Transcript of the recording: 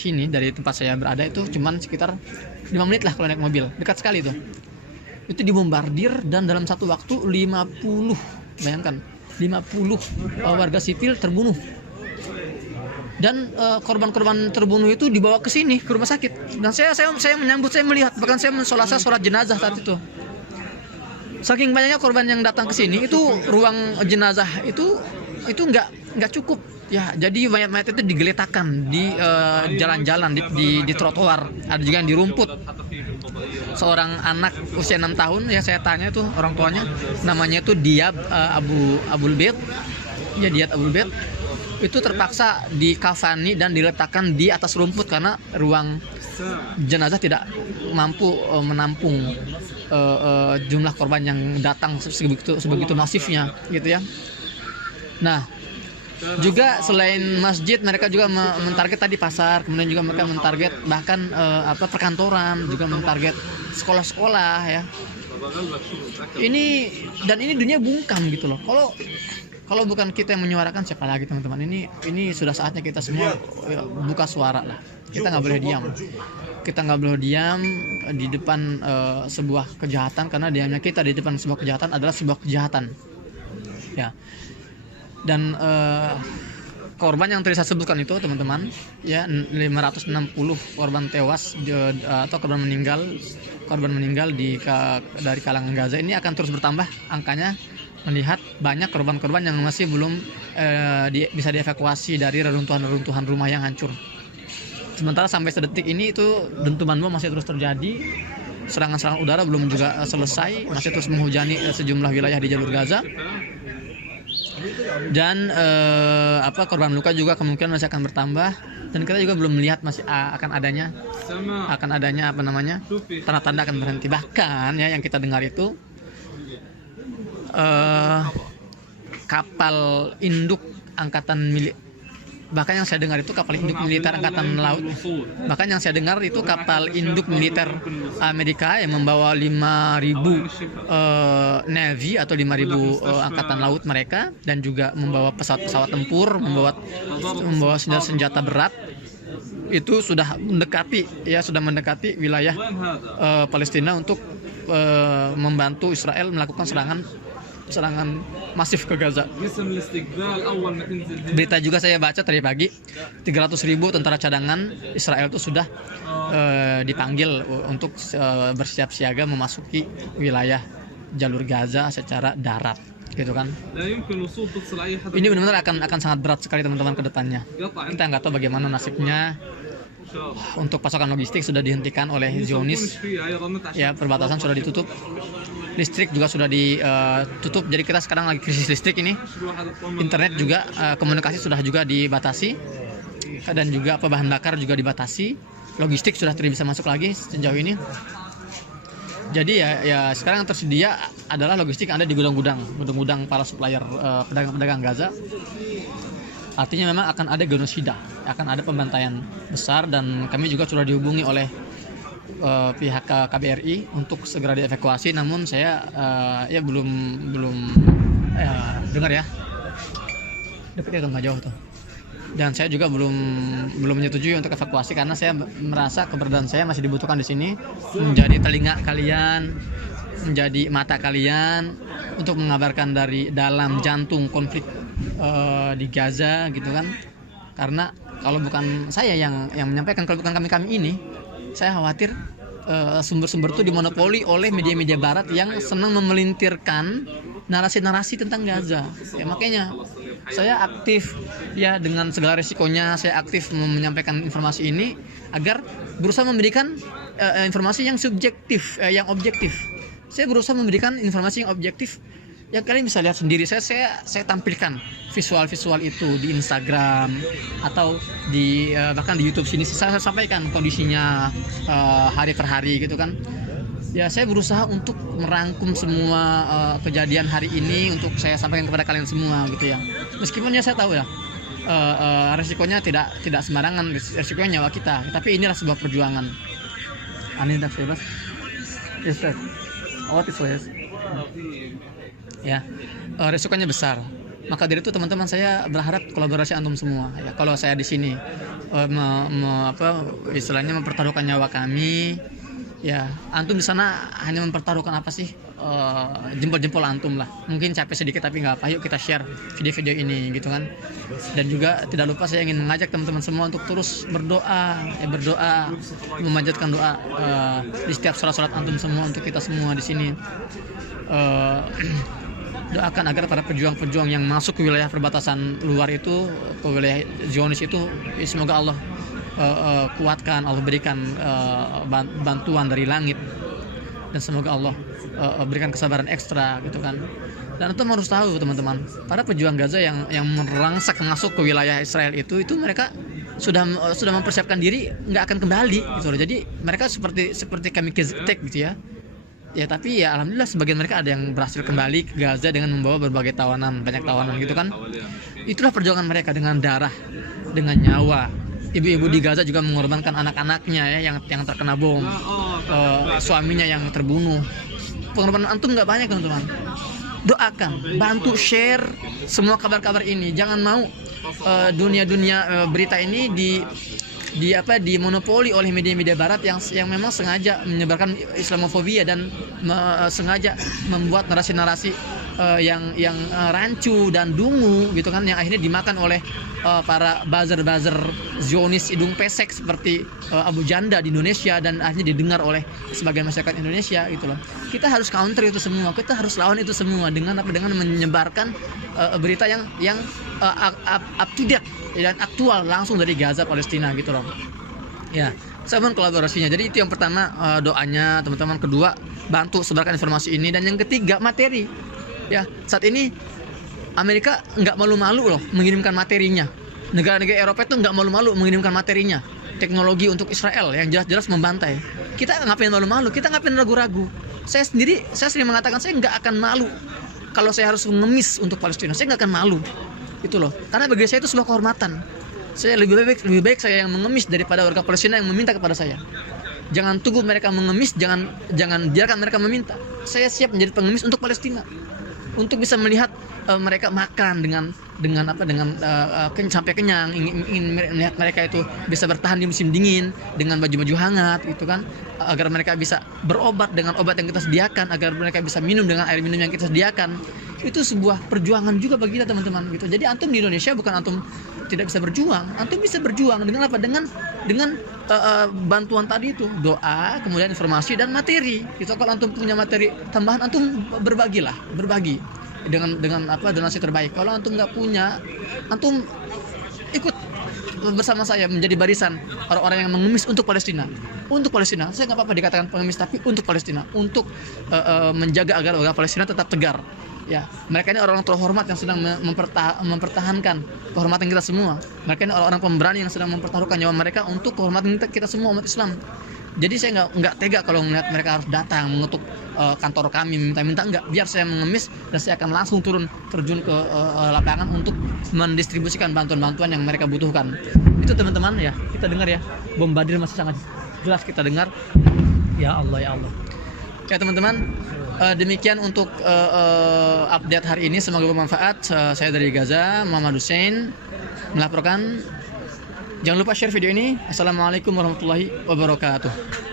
sini, dari tempat saya berada itu cuman sekitar 5 menit lah kalau naik mobil, dekat sekali tuh. Itu dibombardir dan dalam satu waktu 50, bayangkan 50 warga sipil terbunuh. Dan korban-korban terbunuh itu dibawa ke sini, ke rumah sakit. Dan saya menyambut, saya melihat, bahkan saya sholat jenazah saat itu. Saking banyaknya korban yang datang ke sini, itu ruang jenazah itu nggak cukup ya. Jadi mayat-mayat itu digeletakkan di jalan-jalan, di trotoar, ada juga yang di rumput. Seorang anak usia 6 tahun ya, saya tanya itu orang tuanya, namanya itu Diab Abul Bait. Ya, Diab Abul Bait itu terpaksa dikafani dan diletakkan di atas rumput karena ruang jenazah tidak mampu menampung jumlah korban yang datang sebegitu masifnya gitu ya. Nah, juga selain masjid, mereka juga mentarget tadi pasar, kemudian juga mereka mentarget bahkan perkantoran, juga mentarget sekolah-sekolah ya. Ini dunia bungkam gitu loh. Kalau bukan kita yang menyuarakan, siapa lagi teman-teman? Ini sudah saatnya kita semua buka suara lah. Kita nggak boleh diam. Kita nggak boleh diam di depan sebuah kejahatan, karena diamnya kita di depan sebuah kejahatan adalah sebuah kejahatan. Ya. Dan korban yang tadi saya sebutkan itu teman-teman, ya 560 korban tewas atau korban meninggal dari kalangan Gaza ini akan terus bertambah angkanya, melihat banyak korban-korban yang masih belum bisa dievakuasi dari reruntuhan rumah yang hancur. Sementara sampai sedetik ini itu dentuman bom masih terus terjadi, serangan-serangan udara belum juga selesai, masih terus menghujani sejumlah wilayah di jalur Gaza. Dan korban luka juga kemungkinan masih akan bertambah, dan kita juga belum melihat masih akan adanya tanda-tanda akan berhenti. Bahkan ya yang kita dengar itu kapal induk angkatan bahkan yang saya dengar itu kapal induk militer angkatan laut. Bahkan yang saya dengar itu kapal induk militer Amerika yang membawa 5.000 Navy atau 5.000 angkatan laut mereka, dan juga membawa pesawat-pesawat tempur, membawa senjata berat. Itu sudah mendekati wilayah Palestina untuk membantu Israel melakukan serangan masif ke Gaza. Berita juga saya baca tadi pagi, 300.000 tentara cadangan Israel itu sudah dipanggil untuk bersiap siaga memasuki wilayah jalur Gaza secara darat, gitu kan. Ini benar-benar akan sangat berat sekali teman-teman ke depannya. Kita nggak tahu bagaimana nasibnya. Untuk pasokan logistik sudah dihentikan oleh Zionis, ya, perbatasan sudah ditutup, listrik juga sudah ditutup. Jadi kita sekarang lagi krisis listrik ini. Internet juga, komunikasi sudah juga dibatasi, dan juga bahan bakar juga dibatasi. Logistik sudah tidak bisa masuk lagi sejauh ini. Jadi ya sekarang yang tersedia adalah logistik yang ada di gudang-gudang para supplier, pedagang-pedagang Gaza. Artinya memang akan ada genosida, akan ada pembantaian besar, dan kami juga sudah dihubungi oleh pihak KBRI untuk segera dievakuasi. Namun saya belum dengar ya, dekat itu nggak jauh tuh. Dan saya juga belum menyetujui untuk evakuasi, karena saya merasa keberadaan saya masih dibutuhkan di sini, menjadi telinga kalian, menjadi mata kalian untuk mengabarkan dari dalam jantung konflik di Gaza, gitu kan. Karena kalau bukan saya yang menyampaikan, kalau bukan kami ini, saya khawatir sumber-sumber itu dimonopoli oleh media-media barat yang senang memelintirkan narasi-narasi tentang Gaza. Ya, makanya saya aktif ya, dengan segala risikonya saya aktif menyampaikan informasi ini agar berusaha memberikan informasi yang subjektif, yang objektif. Saya berusaha memberikan informasi yang objektif yang kalian bisa lihat sendiri. Saya tampilkan visual-visual itu di Instagram atau bahkan di YouTube sini. Saya sampaikan kondisinya hari per hari, gitu kan. Ya, saya berusaha untuk merangkum semua kejadian hari ini untuk saya sampaikan kepada kalian semua, gitu ya. Meskipun ya saya tahu ya resikonya tidak sembarangan, resikonya nyawa kita. Tapi inilah sebuah perjuangan. Aneh dah bebas. What is this? Ya, resikonya besar. Maka dari itu teman-teman, saya berharap kolaborasi antum semua ya. Kalau saya di sini istilahnya mempertaruhkan nyawa kami, ya antum di sana hanya mempertaruhkan apa sih, jempol-jempol antum lah. Mungkin capek sedikit tapi nggak apa, yuk kita share video-video ini gitu kan. Dan juga tidak lupa saya ingin mengajak teman-teman semua untuk terus berdoa, memanjatkan doa di setiap sholat antum semua, untuk kita semua di sini. Doakan agar para pejuang-pejuang yang masuk ke wilayah perbatasan luar itu, ke wilayah Zionis itu, semoga Allah kuatkan, Allah berikan bantuan dari langit, dan semoga Allah berikan kesabaran ekstra gitu kan. Dan itu harus tahu teman-teman, para pejuang Gaza yang merangsak masuk ke wilayah Israel itu mereka sudah mempersiapkan diri nggak akan kembali gitu loh. Jadi mereka seperti kamikaze attack gitu ya. Ya tapi ya alhamdulillah sebagian mereka ada yang berhasil kembali ke Gaza dengan membawa berbagai tawanan, banyak tawanan gitu kan. Itulah perjuangan mereka dengan darah, dengan nyawa. Ibu-ibu di Gaza juga mengorbankan anak-anaknya ya yang terkena bom, suaminya yang terbunuh. Pengorbanan antum nggak banyak teman-teman. Doakan, bantu share semua kabar-kabar ini. Jangan mau dunia berita ini dimonopoli oleh media-media barat yang memang sengaja menyebarkan Islamofobia dan sengaja membuat narasi-narasi yang rancu dan dungu gitu kan, yang akhirnya dimakan oleh para buzzer Zionis hidung pesek seperti Abu Janda di Indonesia, dan akhirnya didengar oleh sebagian masyarakat Indonesia gitu loh. Kita harus counter itu semua, kita harus lawan itu semua dengan menyebarkan berita yang up to date dan aktual langsung dari Gaza, Palestina gitu loh. Ya, saya mohon kolaborasinya. Jadi itu yang pertama, doanya teman-teman. Kedua, bantu sebarkan informasi ini. Dan yang ketiga, materi. Ya, saat ini Amerika nggak malu-malu loh mengirimkan materinya. Negara-negara Eropa itu nggak malu-malu mengirimkan materinya. Teknologi untuk Israel yang jelas-jelas membantai. Kita ngapain malu-malu? Kita ngapain ragu-ragu? Saya sering mengatakan saya nggak akan malu kalau saya harus mengemis untuk Palestina. Saya nggak akan malu. Itu loh, karena bagi saya itu sebuah kehormatan. Saya lebih baik saya yang mengemis daripada warga Palestina yang meminta kepada saya. Jangan tunggu mereka mengemis, jangan biarkan mereka meminta. Saya siap menjadi pengemis untuk Palestina, untuk bisa melihat mereka makan sampai kenyang, ingin melihat mereka itu bisa bertahan di musim dingin dengan baju-baju hangat gitu kan, agar mereka bisa berobat dengan obat yang kita sediakan, agar mereka bisa minum dengan air minum yang kita sediakan. Itu sebuah perjuangan juga bagi kita teman-teman gitu. Jadi antum di Indonesia bukan antum tidak bisa berjuang, antum bisa berjuang dengan apa? Dengan bantuan tadi itu, doa, kemudian informasi dan materi. Gitu. Kalau antum punya materi tambahan, antum berbagi dengan donasi terbaik. Kalau antum nggak punya, antum ikut bersama saya menjadi barisan orang-orang yang mengemis untuk Palestina. Untuk Palestina, saya nggak apa-apa dikatakan pengemis, tapi untuk Palestina, untuk menjaga agar warga Palestina tetap tegar. Ya, mereka ini orang-orang terhormat yang sedang mempertahankan kehormatan kita semua. Mereka ini orang-orang pemberani yang sedang mempertaruhkan nyawa mereka untuk kehormatan kita semua umat Islam. Jadi saya nggak tega kalau melihat mereka harus datang mengetuk kantor kami minta-minta. Enggak, biar saya mengemis dan saya akan langsung terjun ke lapangan untuk mendistribusikan bantuan-bantuan yang mereka butuhkan. Itu teman-teman ya, kita dengar ya, bombardir masih sangat jelas kita dengar. Ya Allah, ya Allah. Ya teman-teman, demikian untuk update hari ini, semoga bermanfaat. Saya dari Gaza, Muhammad Hussein melaporkan. Jangan lupa share video ini. Assalamualaikum warahmatullahi wabarakatuh.